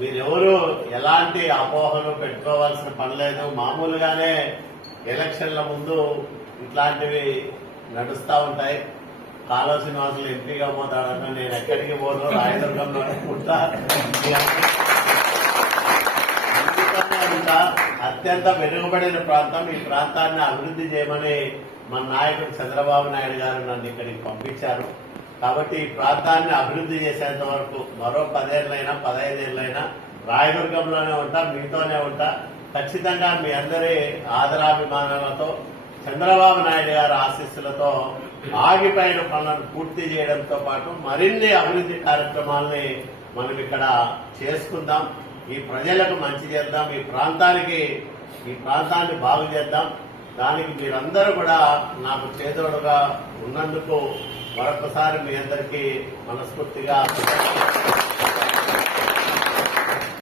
మీరెవరు ఎలాంటి అపోహలు పెట్టుకోవాల్సిన పనిలేదు మామూలుగానే ఎలక్షన్ల ముందు ఇట్లాంటివి నడుస్తూ ఉంటాయి. కాలువ శ్రీనివాసులు ఎంపీగా పోతాడన్న నేను ఎక్కడికి పోను రాయదుర్గంలో అత్యంత వెనుకబడిన ప్రాంతం. ఈ ప్రాంతాన్ని అభివృద్ధి చేయమని మన నాయకుడు చంద్రబాబు నాయుడు గారు నన్ను ఇక్కడికి పంపించారు. కాబట్టి ఈ ప్రాంతాన్ని అభివృద్ధి చేసేంత వరకు మరో పదేళ్ళైనా పదహైదేళ్ళైనా రాయదుర్గంలోనే ఉంటా మీతోనే ఉంటా. ఖచ్చితంగా మీ అందరి ఆదరాభిమానాలతో చంద్రబాబు నాయుడు గారి ఆశీస్సులతో ఆగిపోయిన పనులను పూర్తి చేయడంతో పాటు మరిన్ని అభివృద్ధి కార్యక్రమాల్ని మనం ఇక్కడ చేసుకుందాం. ఈ ప్రజలకు మంచి చేద్దాం. ఈ ప్రాంతానికి ఈ ప్రాంతాన్ని బాగు చేద్దాం. దానికి మీరందరూ కూడా నాకు చేదోడుగా ఉన్నందుకు మరొకసారి మీ అందరికీ మనస్ఫూర్తిగా